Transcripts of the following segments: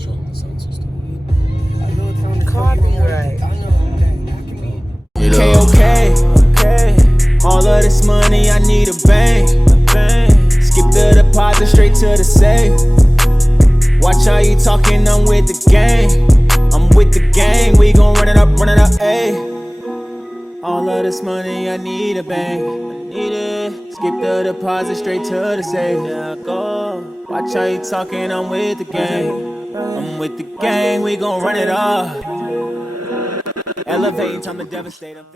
Show them the sound system. Copyright. Okay, all of this money, I need a bank. Skip the deposit straight to the safe. Watch how you talking, I'm with the gang. I'm with the gang, we gon' run it up, ayy. All of this money, I need a bank. I need it. Skip the deposit straight to the safe. Yeah, go. Watch how you talking, I'm with the gang. I'm with the gang, we gon' run it up. Elevating, time to devastate them.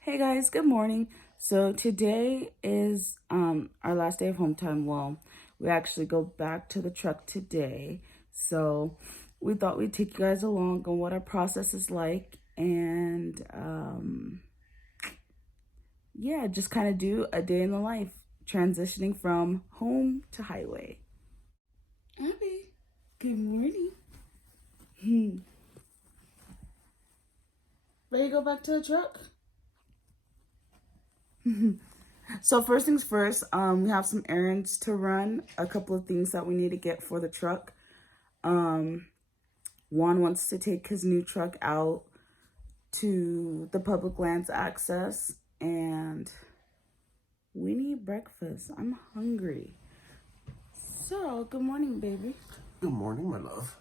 Hey guys, good morning. So today is our last day of home time. Well, we actually go back to the truck today. So we thought we'd take you guys along on what our process is like, and yeah, just kind of do a day in the life, transitioning from home to highway. Abby, good morning. Ready to go back to the truck? So first things first, we have some errands to run, a couple of things that we need to get for the truck. Juan wants to take his new truck out to the public lands access, and we need breakfast. I'm hungry. So, good morning, baby. Good morning, my love.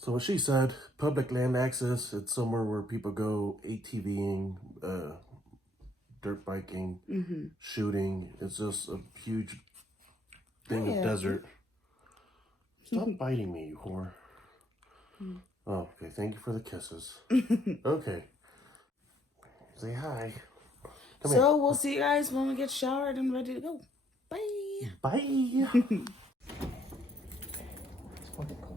So what she said, public land access, it's somewhere where people go ATVing, dirt biking, shooting. It's just a huge thing of desert. Stop biting me, you whore. Oh, okay, thank you for the kisses. Okay. Say hi. Come here. So, we'll see you guys when we get showered and ready to go. Bye. Bye. It's fucking cold.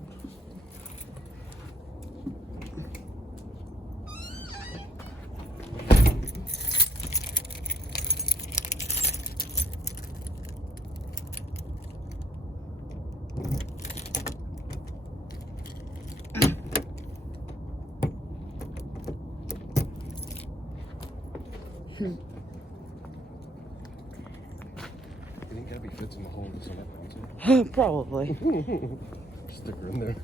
You think Abby fits in the hole of the pencil? Probably. Stick her in there.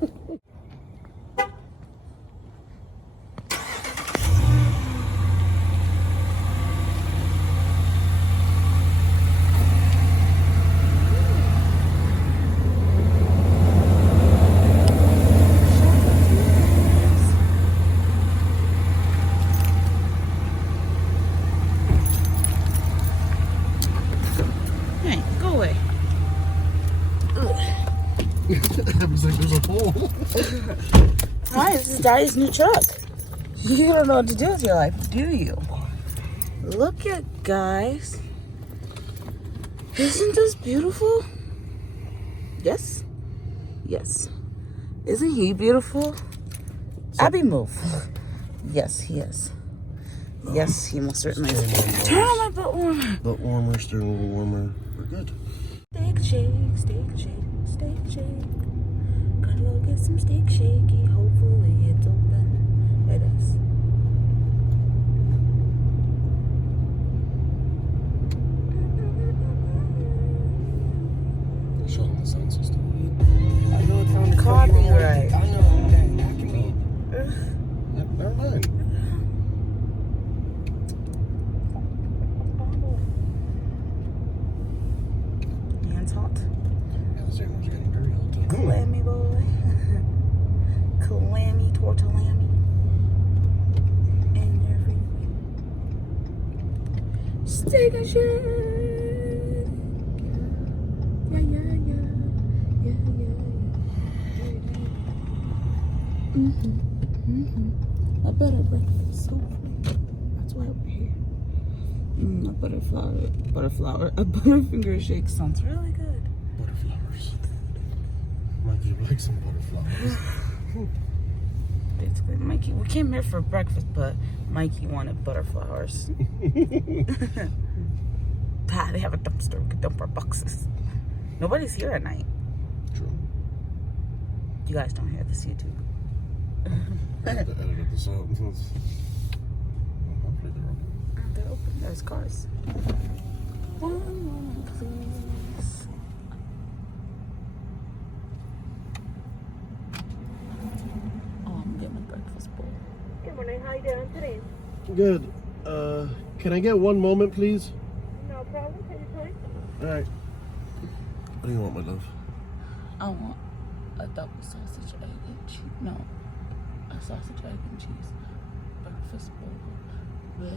Hey, go away. Abby's like, there's a hole. Hi, this is Daddy's new truck. You don't know what to do with your life, do you? Look at guys. Isn't this beautiful? Yes? Yes. Isn't he beautiful? Abby, move. Yes, he is. Yes, he most certainly is. Turn on my butt warmer. Butt warmer, steering wheel warmer. We're good. Steak shake, steak shake, steak shake. Gonna go get some steak shaky. Hopefully it's open. It is. Show them the sound system. Copyright. Never mind. Hands hot. Yeah, the steering wheel's getting dirty all the time. Clammy boy. Clammy tortellami. And everything. Steak and shake. Yeah, yeah, yeah. Yeah, yeah, yeah. A better breakfast, hopefully. That's why we're here. A butterfinger shake sounds really good. Butterflowers. Mikey likes some butterflowers. Basically, Mikey, we came here for breakfast, but Mikey wanted butterflowers. They have a dumpster. We could dump our boxes. Nobody's here at night. True. You guys don't hear this YouTube. I have to edit this out. Hopefully they're open. They're open. There's cars. One moment, please. morning. How you doing today? Good. Can I get one moment, please? No problem. Take your choice. All right. What do you want, my love? I want a double sausage, egg, and cheese. No, a sausage, egg, and cheese breakfast bowl with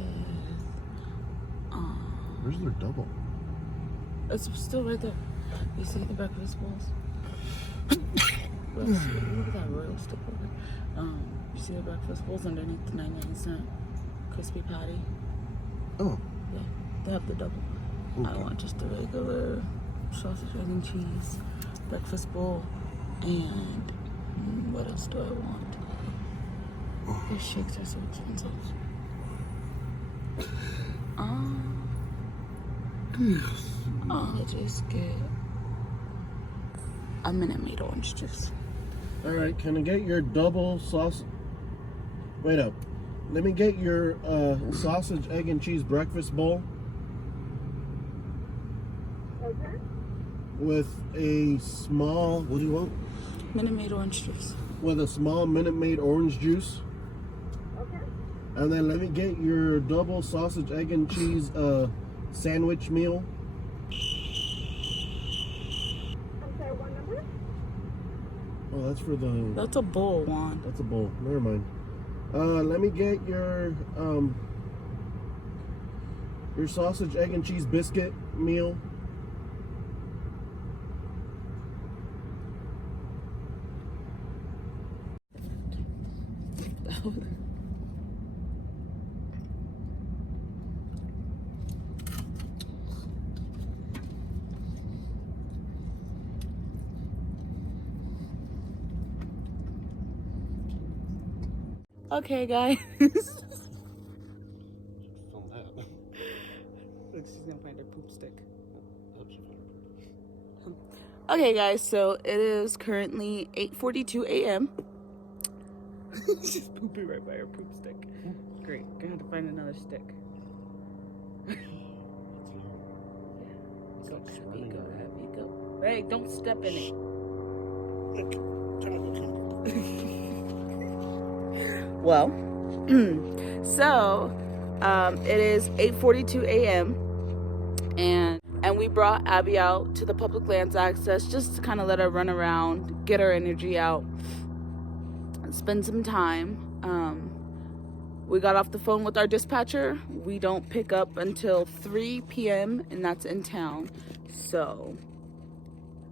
Where's their double? it's still right there. You see the breakfast bowls? Look at that royal stick over there. You see the breakfast bowls underneath the 99-cent crispy patty? Oh. Yeah, they have the double. Okay. I want just the regular sausage, egg, and cheese breakfast bowl. And what else do I want? The shakes are so expensive. I'll just get a Minute Maid orange juice. All right. Can I get your double sauce? Wait up. Let me get your sausage, egg, and cheese breakfast bowl Okay. with a small. What do you want? Minute Maid orange juice. With a small Minute Maid orange juice. Okay. And then let me get your double sausage, egg, and cheese sandwich meal. I'm sorry, what number? Oh, that's for the. That's a bowl, Juan. That's a bowl. Never mind. Let me get your sausage, egg, and cheese biscuit meal. Okay, guys. Film that. Look, she's gonna find her poop stick. Okay, guys, so it is currently 8:42 a.m. She's pooping right by her poop stick. Great, gonna have to find another stick. Go, happy, go, happy, go. Hey, don't step in it. Well, so it is 8:42 a.m. and we brought Abby out to the public lands access just to kind of let her run around, get her energy out, spend some time. We got off the phone with our dispatcher. We don't pick up until 3 p.m. and that's in town. So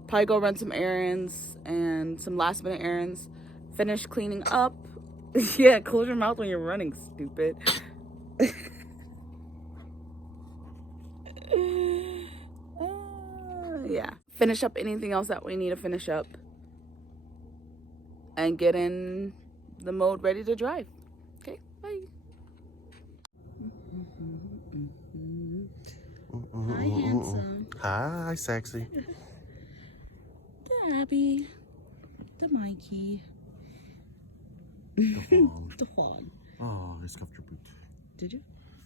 probably go run some errands and some last minute errands. Finish cleaning up. Yeah, close your mouth when you're running, stupid. Yeah. Finish up anything else that we need to finish up. And get in the mode ready to drive. Okay, bye. Hi, handsome. Hi, sexy. The Abby. The Mikey. The fawn. The fawn. Oh, I scuffed your boot. Did you?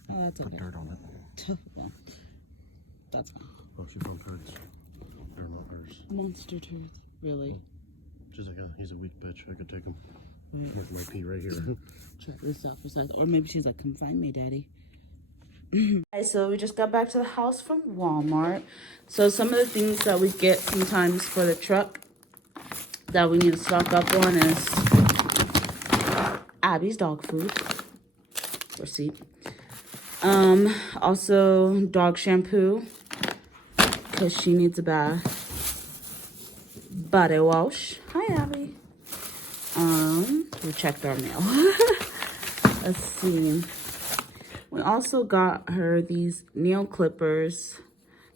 Oh, that's Put okay. dirt on it. Well, that's fine. Oh, she found turds. They're not hers. Monster turds. Really? She's like, he's a weak bitch. I could take him. Wait, With my pee right here. check this out for size. Or maybe she's like, come find me, daddy. Alright, so we just got back to the house from Walmart. So some of the things that we get sometimes for the truck that we need to stock up on is Abby's dog food. Receipt. Also dog shampoo because she needs a bath. Body wash. Hi, Abby. We checked our mail. Let's see. We also got her these nail clippers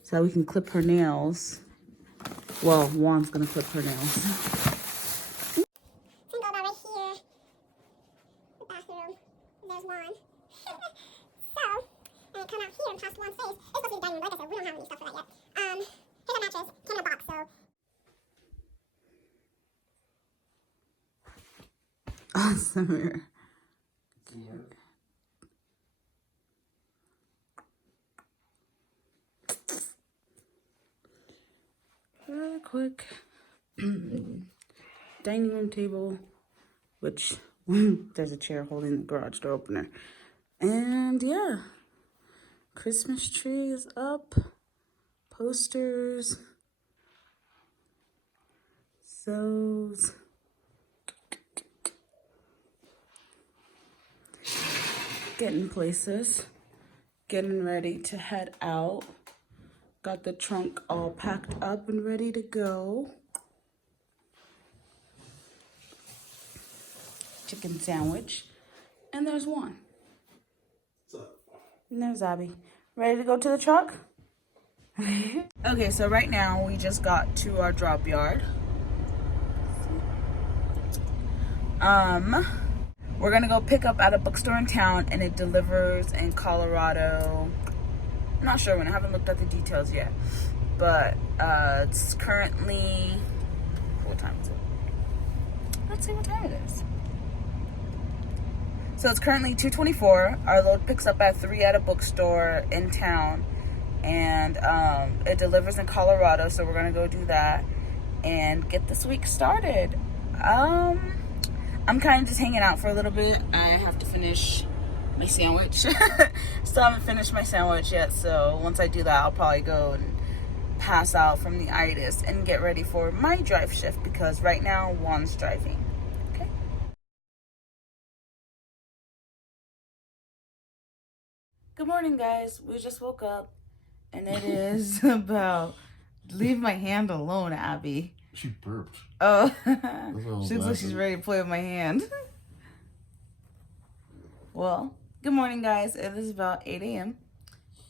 so that we can clip her nails. Well, Juan's gonna clip her nails. Can go about right here. The bathroom. There's one. So, and come out here and past one space. It's supposed to be the dining room, like I said, we don't have any stuff for that yet. Here's a mattress, came in a box, so. Awesome. Really quick. Dining room table, which There's a chair holding the garage door opener. And yeah, Christmas tree is up. Posters. So getting places. Getting ready to head out. Got the trunk all packed up and ready to go. Chicken sandwich. And there's Juan. What's up? And there's Abby. Ready to go to the truck? Okay, so right now we just got to our drop yard. We're gonna go pick up at a bookstore in town, and it delivers in Colorado. I'm not sure when. I haven't looked at the details yet, but it's currently, what time is it? Let's see what time it is. So it's currently 2:24. Our load picks up at 3 at a bookstore in town, and it delivers in Colorado. So we're gonna go do that and get this week started. I'm kind of just hanging out for a little bit. I have to finish my sandwich. Still haven't finished my sandwich yet, so once I do that, I'll probably go and pass out from the itis and get ready for my drive shift, because right now Juan's driving. Okay. Good morning, guys. We just woke up, and it is about, leave my hand alone, Abby. She burped. Oh, all she looks like she's ready to play with my hand. Well, good morning, guys. It is about 8 a.m.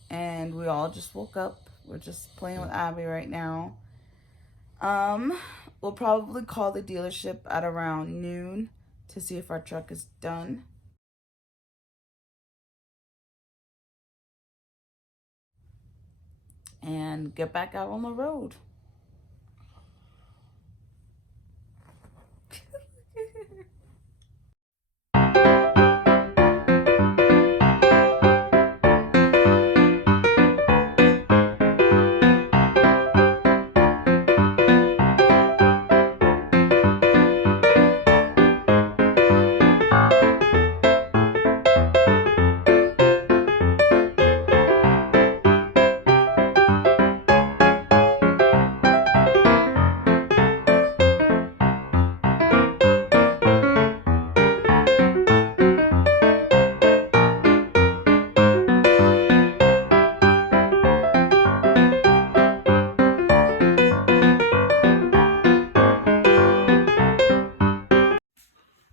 and we all just woke up. We're just playing with Abby right now. We'll probably call the dealership at around noon to see if our truck is done. And get back out on the road.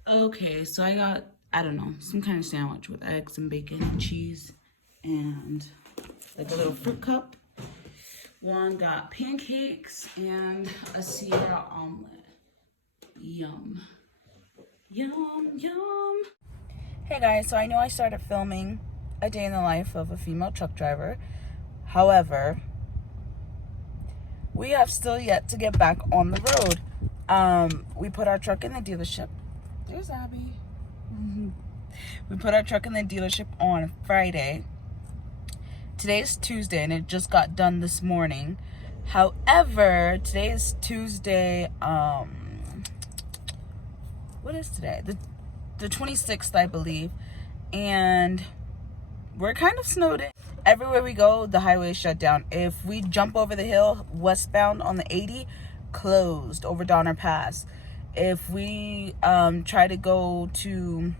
Okay, so I got, I don't know, some kind of sandwich with eggs and bacon and cheese and like a little fruit cup. Juan got pancakes and a Sierra omelet. Yum. Yum, yum. Hey guys, so I know I started filming a day in the life of a female truck driver. However, we have still yet to get back on the road. We put our truck in the dealership. There's Abby. We put our truck in the dealership on Friday. Today's Tuesday, and it just got done this morning. However, today is Tuesday. What is today? The 26th, I believe. And we're kind of snowed in. Everywhere we go, the highway is shut down. If we jump over the hill westbound on the 80, closed over Donner Pass. If we try to go to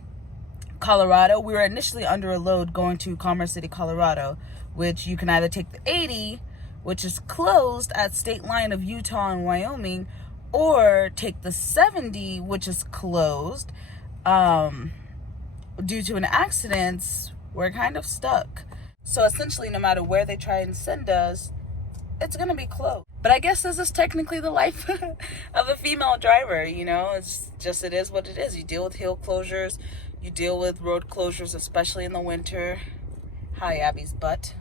Colorado, we were initially under a load going to Commerce City, Colorado, which you can either take the 80, which is closed at state line of Utah and Wyoming, or take the 70, which is closed. Due to an accident, we're kind of stuck. So essentially, no matter where they try and send us, it's gonna be closed. But I guess this is technically the life of a female driver, you know? It's just, it is what it is. You deal with hill closures, you deal with road closures, especially in the winter. Hi, Abby's butt.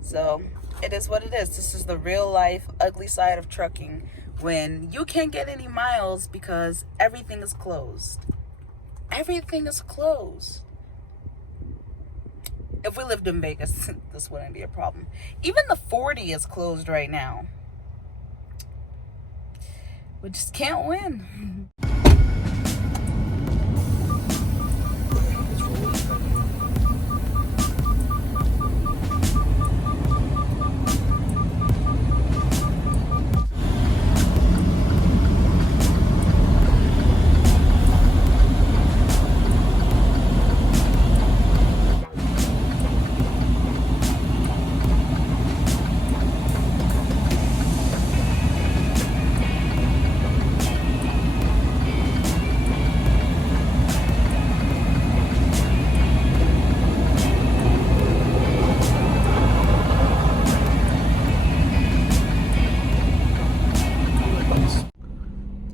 So, it is what it is. This is the real life, ugly side of trucking, when you can't get any miles because everything is closed. Everything is closed. If we lived in Vegas, this wouldn't be a problem. Even the 40 is closed right now. We just can't win.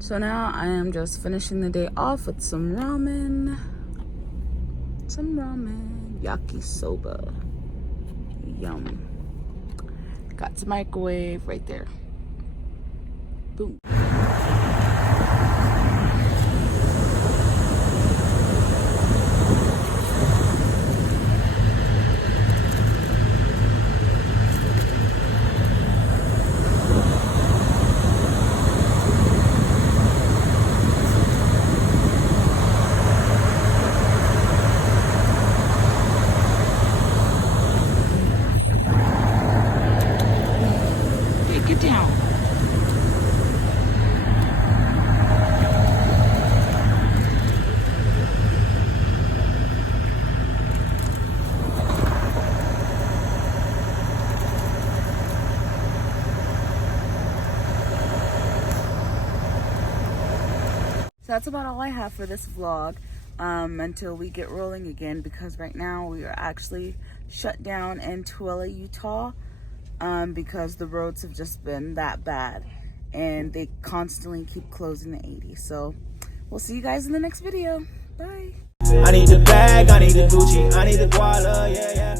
So now I am just finishing the day off with some ramen. Yakisoba. Yum. Got the microwave right there. Boom. Get down. So that's about all I have for this vlog until we get rolling again, because right now we are actually shut down in Tooele, Utah. Because the roads have just been that bad and they constantly keep closing the 80. So we'll see you guys in the next video. Bye. I need the bag, I need the Gucci, I need the guala, yeah, yeah.